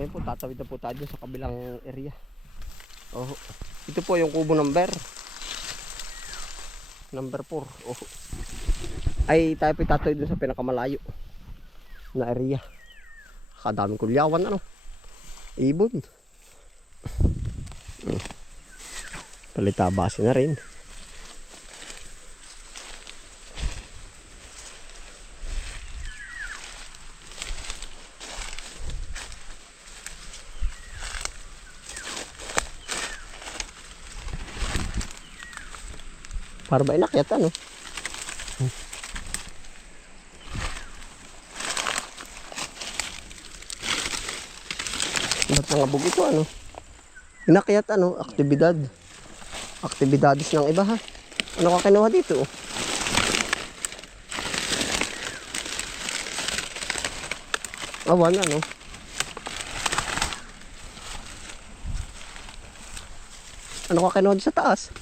Ayun po, tatawid na po tayo dun sa kabilang area. Oh, ito po yung kubo number 4. Oh. Ay tayo po tatawid dun sa pinakamalayo na area. Kadaming kulyawan ano. Ibon. Palitabase na rin. Para ba inakyat ano? Ba't nangabog ito ano? Inakyat ano? Aktibidad. Aktibidades ng iba ha. Ano ka kinuha dito? Awan ano? Ano ka kinuha sa taas?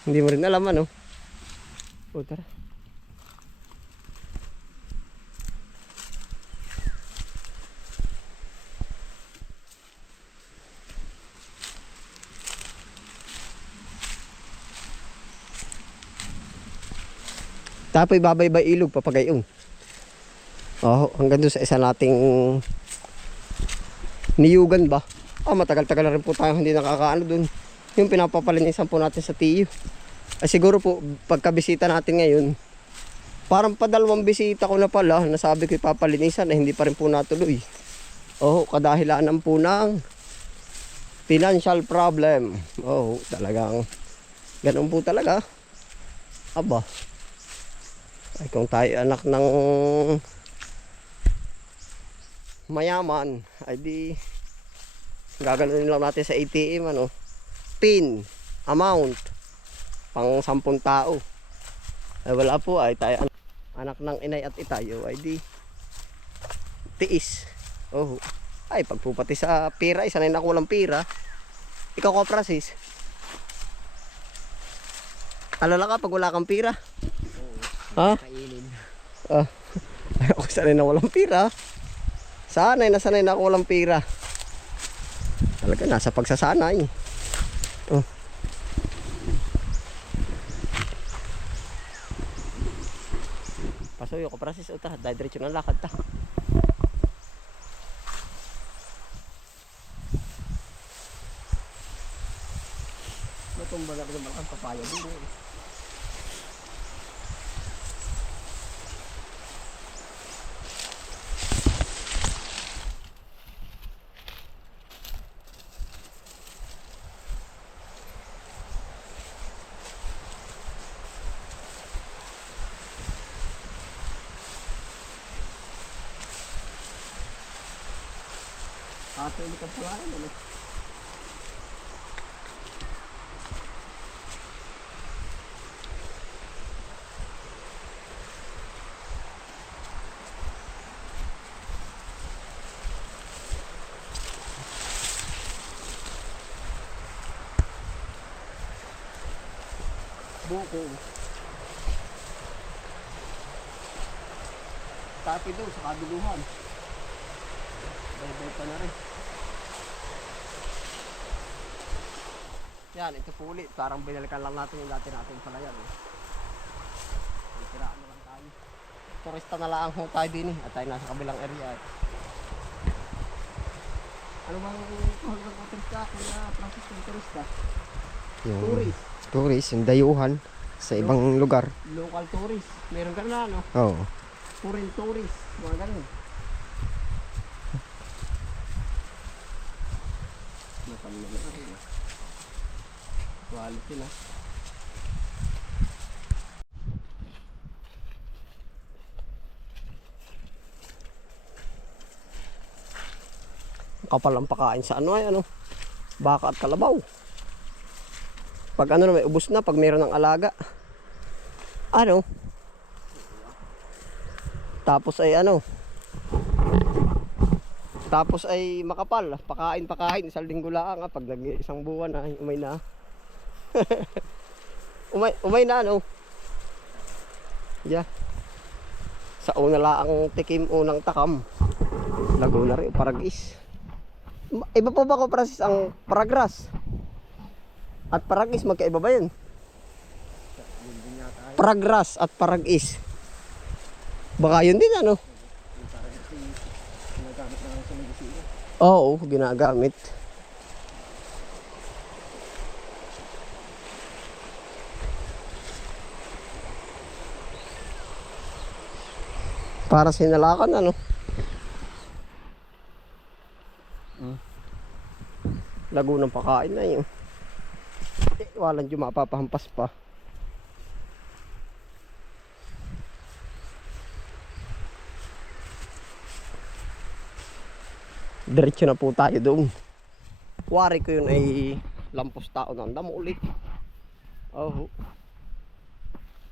Hindi mo rin alam ano. O tara. Tapoy babaybay ilog papagayong. Oh, hanggang doon sa isa nating niyugan ba? Matagal-tagal na rin po tayo hindi nakakaano doon. Yung pinapapalinisan po natin sa tiyo. Ay siguro po pagkabisita natin ngayon, parang padalawang bisita ko na pala, nasabi ko ipapalinisan na hindi pa rin po natuloy. Oh, kadahilanan po ng financial problem. Oh, talagang ganun po talaga. Aba. Ay kung tayo anak ng mayaman, ay di gaganunin lang natin sa ATM ano. Pin, amount, pang 10 tao. Ay wala po ay tayo anak ng inay at itayo ay di tiis. Oh, ay pagpupati sa pira, isa na yung nakulang pira. Ikaw ko Francis. Alala ka pag wala kang pira? Ha? Kainin. Ay ako sanay na walang pira. Sanay na ako walang pira. Talaga nasa pagsasanay. Oh. Pasuyo ko Francis, uta, dahil diretso ng lakad ta. Matumba na rin ang papaya dito. Ato ini kan pula ano. Buko. Tapi doon sa kabuluhan. Bye-bye pa na rin. Yan, ito po ulit. Parang binalikan lang natin yung dati natin palayan. May tiraan na lang tayo. Turista na lang ho tayo din at tayo nasa kabilang area. Ano bang tuhol ng turista? Kaya Francis ng turista? Yung Tourist. tourist, yung dayuhan sa ibang lugar. Local tourist. Meron ka na ano? Oo. Foreign tourist. Mga ganun. Nakamila na rin. Quality na. Kapal ang pakain sa ano ay ano, baka at kalabaw. Pag ano na may ubos na, pag meron ng alaga. Ano? Tapos ay ano? Tapos ay makapal, pakain, isang linggo lang pag isang buwan ay umay na. umay na ano? Yeah. Sa una laang tikim unang takam. Laguna rin, Paragis. Iba pa ba ko, Francis, ang Paragras? At Paragis, magkaiba ba yun? Paragras at Paragis. Baka yun din, ano? Oo, ginagamit. Para sinalakan, ano? Lagunang pakain na yun. Walang dyan mapapahampas pa. Diretso na po tayo doon. Wari ko yun ay lampos tao na. Andam ulit. Oh.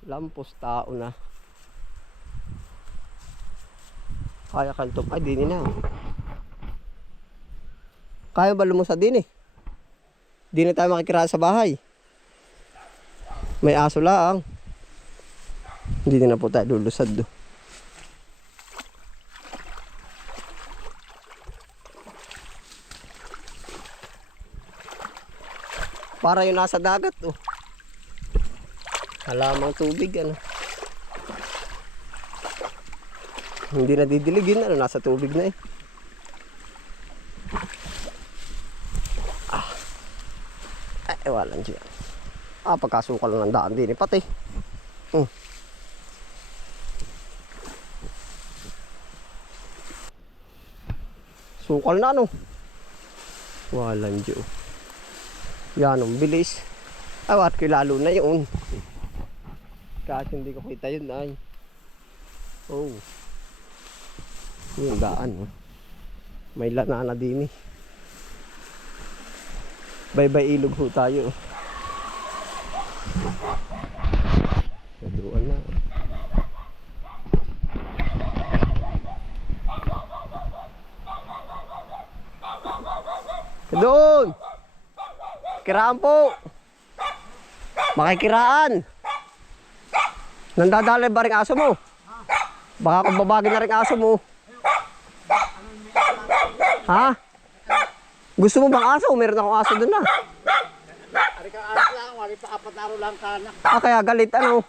Lampos tao na. Kaya kanto. Ay, dini na. Kaya ba lumusad din eh? Di na tayo makikiraan sa bahay. May aso lang. Hindi na po tayo lulusad do. Para yung nasa dagat oh. Halamang tubig ano. Hindi na didiligin ano, nasa tubig na eh. Ay, walang dyan. Pagkasukal ng daan din eh, pati. Sukal na ano. Walang dyan. Yan ang bilis. Ay, wat ko lalo na yun. Kahit hindi ko kita yun ay. Oh. Yung daan oh. May lanana din eh. Bye-bye ilog ho tayo. Naduan na. Doon! Kiraan po! Makikiraan! Nandadali ba rin aso mo? Baka kung babagin na rin aso mo. Ha? Gusto mo bang aso? Meron akong aso doon na. Ari ka aso lang, wali pa 4 araw lang kana. Kaya galit ano?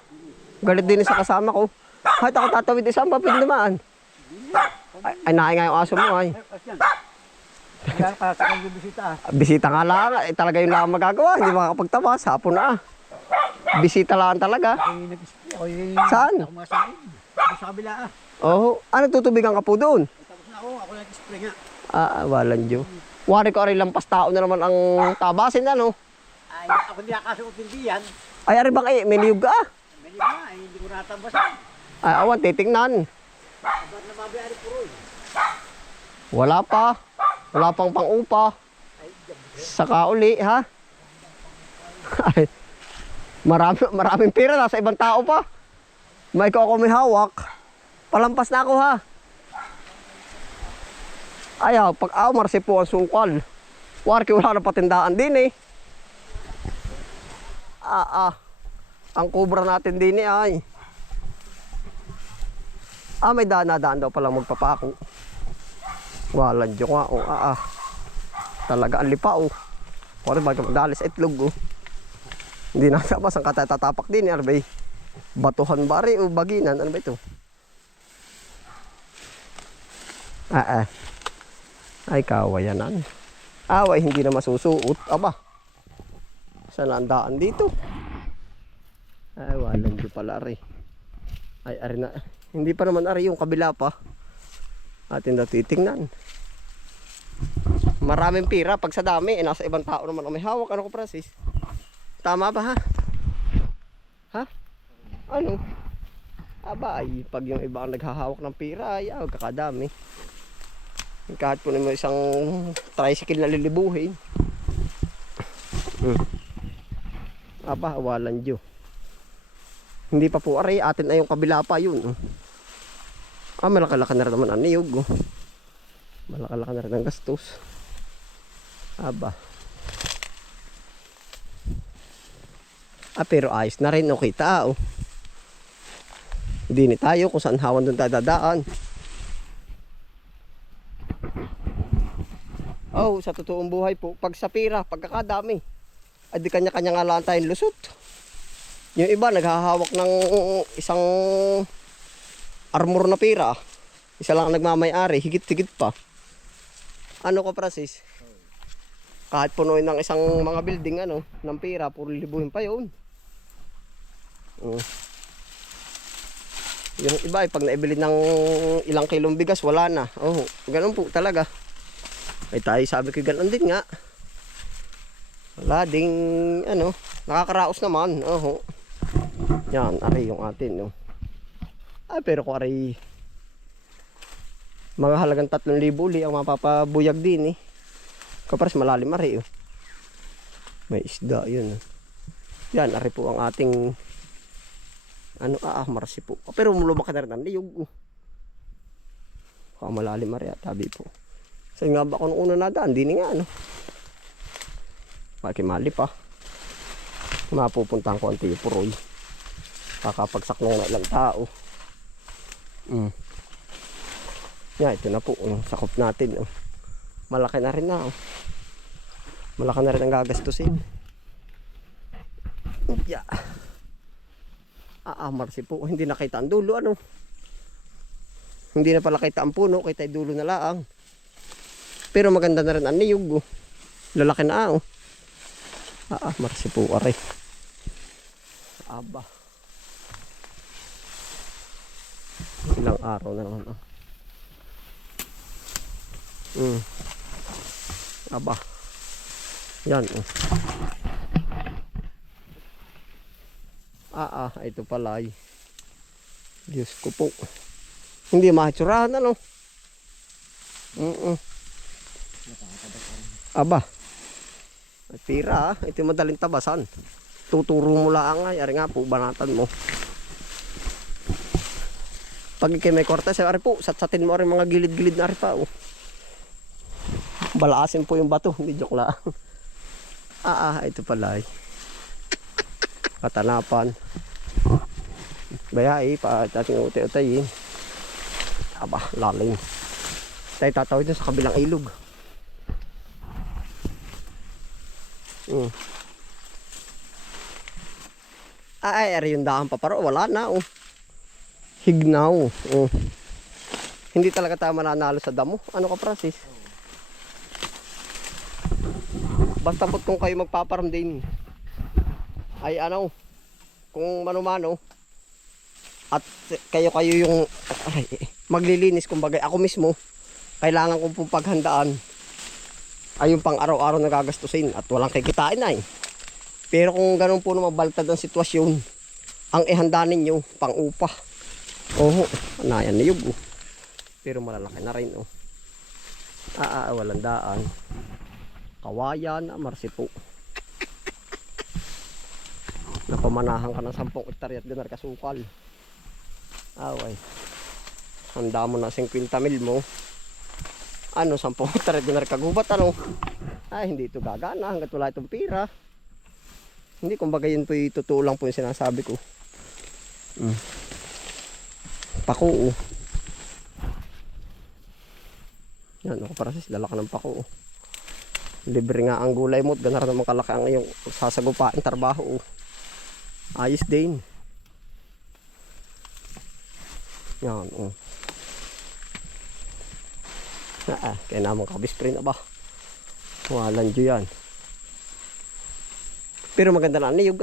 Galit din sa kasama ko. Kahit ako tatawid isang papid naman. Ay, naingay yung aso mo ay. Kaya para sa kanyang bisita. Bisita nga lang, talaga yung lang magagawa. Hindi makakapagtawas, hapon na. Bisita lang talaga. Ay, nag-spray ako yung... Saan? Ako masain. Ako sa kabila ah. Oo. Ano tutubigan ka po doon? Tapos na ako nag-spray nga. Walang Diyo. Wari ko rin lampas tao na naman ang tabasin ano. Ay, ako hindi nakasuot-tindihan. Ay, ari bang may niyog ka? Medyo nga, hindi ko natambasan. Ay, awan, titingnan. Ba't nababiyari po rin? Wala pa. Wala pang pang-upa. Saka uli, ha? Ay, maraming pera. Nasa ibang tao pa. May ko ako may hawak. Palampas na ako, ha? Ayaw, pag marsi po ang sukal. Warki wala na patindaan din, eh. Ang kubra natin din, eh, ay. May daan daw palang magpapako. Walang Diyo nga, oh, talaga ang lipa, oh. Kung bakit magdalis itlog, oh. Hindi na tapos ang katatapak din, arbay. Batuhan bari, o baginan, ano ba ito? Ay, kawayanan. Away, hindi na masusuot. Aba, saan ang daan dito? Ay, walang Diyo pala, ari. Ay, ari na. Hindi pa naman ari yung kabila pa. Atin na titingnan. Maraming pira pag sa dami, nasa ibang tao naman ang may hawak. Ano ko, Francis? Tama ba ha? Ha? Ano? Aba ay, pag yung iba ang naghahawak ng pira ay kakadami. Kahit po naman isang tricycle na lilibuhin. Aba, walang Diyo. Hindi pa po aray, atin ay yung kabila pa yun. Malaki-laki na rin naman ang niyog. Malaki-laki na rin ang gastos. Aba. Pero ayos na rin, okay tao. Hindi ni tayo kung saan hawan doon tayo dadaan. Oh, sa totoong buhay po, pag sa pira, pagkakadami, ay di kanya-kanya nga lang tayong lusot. Yung iba, naghahawak ng isang armor na pira. Isa lang ang nagmamayari, higit-higit pa. Ano ko, Francis? Kahit punuin ng isang mga building, ng pira, puro libuhin pa yun. Yung iba, pag naibili ng ilang kilong bigas, wala na. Oh, ganun po talaga. Ay tayo sabi ko ganun din nga. Wala ding nakakaraos naman. Oh. Yan, aray yung atin, no. Ay, pero kung aray mga halagang 3,000 uli ang mapapabuyag din, eh. Kapras malalim aray, oh. May isda yun. Yan, aray po ang ating marasi po. Pero lumaki na rin ang liyog, oh. Malalim aray, tabi po. So nga ba kung una nadaan, di nga makimali pa. Mapupuntahan ko ang Tipuroy. Kakapagsaklong na ilang tao. Yan, ito na po, sakop natin. Malaki na rin na. Malaki na rin ang gagastusin. Yeah. Marsi po, hindi nakita ang dulo, Hindi na pala kita ang puno, kita ang dulo na laang. Pero maganda na rin ang niyog, lalaki na, marsi po, aray. Aba. Ilang araw na naman, Aba. Yan, ito pala ay. Diyos ko po. Hindi mahitsurahan, Aba. Ay, tira, ito madaling tabasan. Tuturo mo lang ay, ari nga po, banatan mo. Pag ikay may kortes, ari po, satsatin mo ari mga gilid-gilid na ari pa, Balaasin po yung bato, hindi joke lang. Ito pala ay. Katanapan. Bayai, pa ating uti-utayin. Aba, lalim. Tayo tatawid sa kabilang ilog. Ari yung daan pa paro, wala na, Hignaw, Hindi talaga tayo mananalo sa damo. Ano ka, Francis? Basta po kung kayo magpaparam din, ay kung mano-mano, at kayo yung maglilinis, kumbaga ako mismo, kailangan kong pong paghandaan ay yung pang araw-araw na gagastusin at walang kikitain na, Pero kung ganun po naman baltad ang sitwasyon, ang ihanda ninyo pang upa. Nayan na yug, Pero malalaki na rin, walang daan. Kawayan, marsi po. Napamanahan ka ng 10 hektarya at ganar kasukal. Handa mo na 50 mil mo. 10 hektarya at ganar kagubat, hindi ito gagana hanggat wala itong pira. Hindi, kumbaga yun po totoo lang po yung sinasabi ko. Pako, Yan, para sa lalaki ng pako, Libre nga ang gulay mo, ganar naman kalaki ang iyong sasagupain trabaho, Ayos din. Yan, kaya naman kabisprin na ba? Walang dyo yan. Pero maganda na niyog,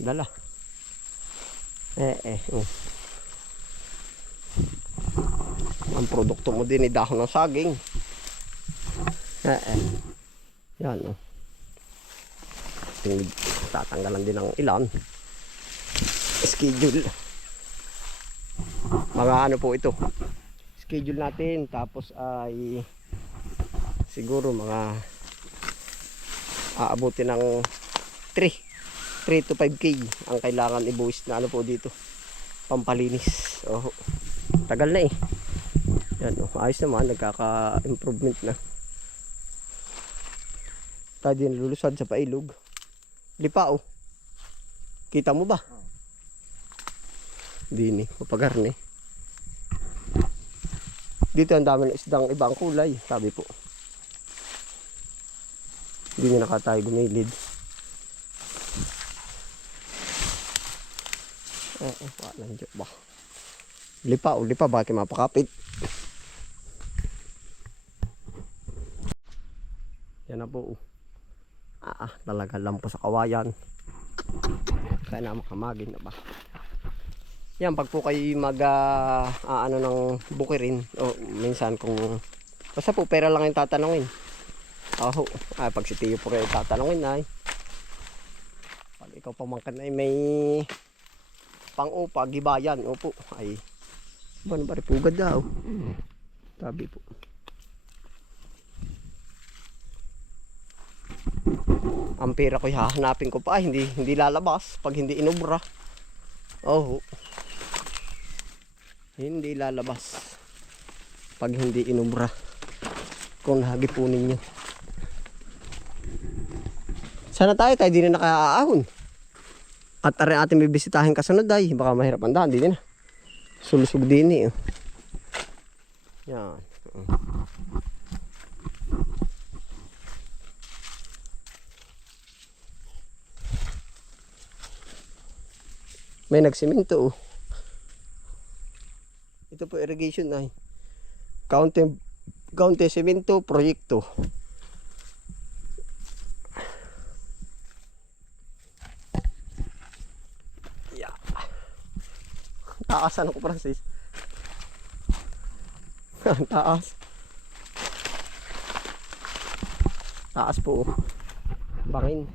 dala. Ang produkto mo din dahon ng saging. Yan, tatanggalan din ng ilan. Schedule. Mga po ito. Schedule natin, tapos ay siguro mga aabutin ng 3 to 5K ang kailangan ibuwis na po dito, pampalinis. Tagal na, yan, ayos naman, nagkaka-improvement na. Tayo din lulusad sa pailog. Lipa, kita mo ba? Dini, papagarni. Dito ang dami ng isdang ibang kulay, sabi po. Hindi na tayo gumilid. Oo, walang dyan ba? Lipa, bakit mapakapit? Yan na po. Talaga lampo sa kawayan. Kaya na makamagin na ba? Yan, pag po kayo ano ng bukirin, o minsan kung, basta po pera lang yung tatanungin. Pag si Tiyo po kayo tatanungin ay, pag ikaw pamangkan ay may pang-upa, gibayan, opo, ay, ba na pugad daw? Sabi po. Ang pera ko hahanapin ko pa, hindi lalabas pag hindi inubra. Hindi lalabas pag hindi inubra. Kung nahagipunin nyo. Sana tayo di na nakaaahon. At arin ating bibisitahin kasunod ay baka mahirap ang daan, di na. Sulusog din eh. Yan. May nagsiminto oh. Ito po irrigation ay Kaunti Semento Proyekto. Yeah. Taasan ako, Francis. Taas. Taas po. Bangin.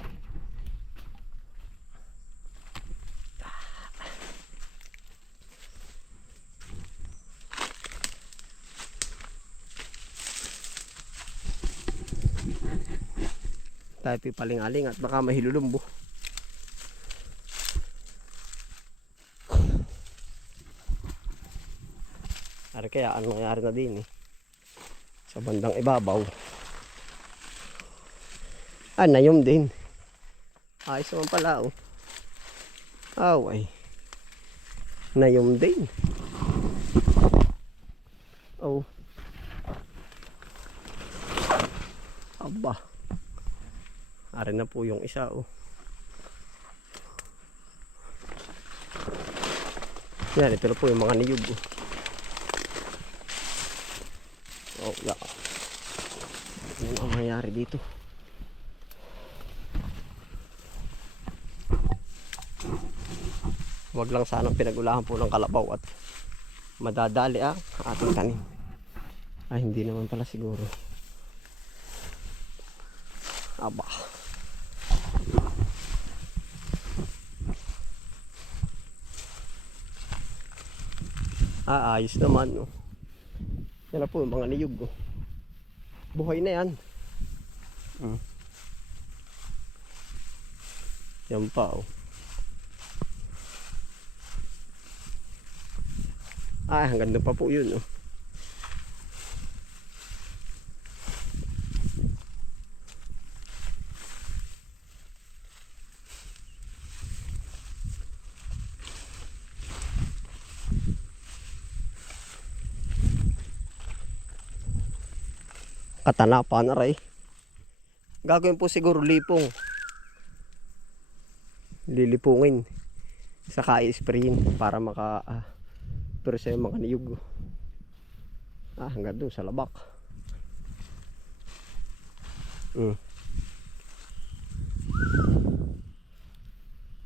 Tayo pipaling-aling at baka mahilulumbo. Ari kaya ano nangyari na din eh. Sa bandang ibabaw. Nayom din. Ayos naman pala oh. Ay. Nayom din. Oh. Aba. Ari na po yung isa oh. Yan, ito na po yung mga niyog oh. Ano ang nangyari dito? Wag lang sanang pinagulahan po ng kalabaw at madadali ating tanim. Hindi naman pala siguro. Aba. Ayos naman oh. Yan na po yung mga niyog oh. Buhay na yan. Yan pa oh. Hanggang doon pa po yun oh. Katanapan na rin. Gagawin po siguro lipong. Lilipungin. Saka i-sprayin para pero sa mga niyog. Hanggang doon sa labak.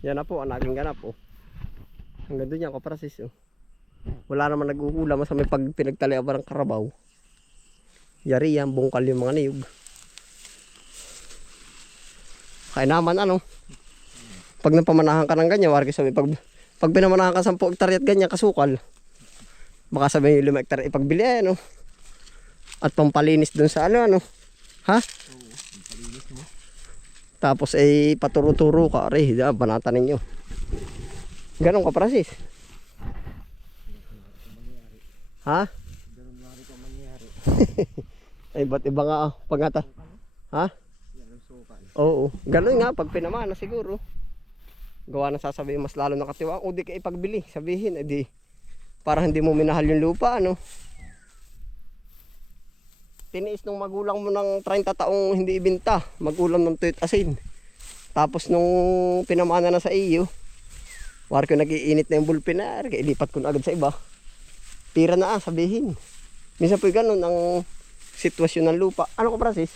Yan na po ang naging ganap oh. Hanggang doon yan kaprasis oh. Wala naman nag-uulam sa may pinagtaliaban ng karabaw. Yari yan, bungkal yung mga niyog. Kaya naman pag napamanahan ka ng ganyan, warga sabi, pag pinamanahan ka 10 hektarya at ganyan kasukal, baka sabi yung 5 hektarya ipagbili at pampalinis dun sa Pampalinis mo. Tapos paturo-turo ka, banata ninyo. Ganon ka, Francis? Ganun lang rin ko mangyari. Ba't iba nga pagngata? Oo, ganun nga pag pinamana siguro. Gawa na sasabihin mas lalo nakatiwang. O di ka ipagbili. Sabihin, edi para hindi mo minahal yung lupa, ano. Tiniis nung magulang mo ng 30 taong hindi ibinta. Magulang ng tuyot asin. Tapos nung pinamana na sa iyo, war ko nag-iinit na yung bulpin na, ilipat ko na agad sa iba. Tira na sabihin. Minsan po ganun ang sitwasyon ng lupa. Ano ko, Francis?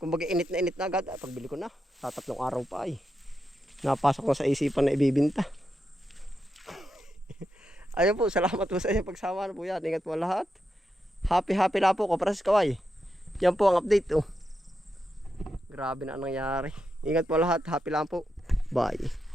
Kung baga init na agad, pagbili ko na. Sa 3 araw pa ay. Napasok ko sa isipan na ibibinta. Ayun po, salamat po sa inyo pagsama na po yan. Ingat po lahat. Happy na po ko, Francis Kaway. Yan po ang update, oh. Grabe na ang nangyari. Ingat po lahat. Happy lang po. Bye.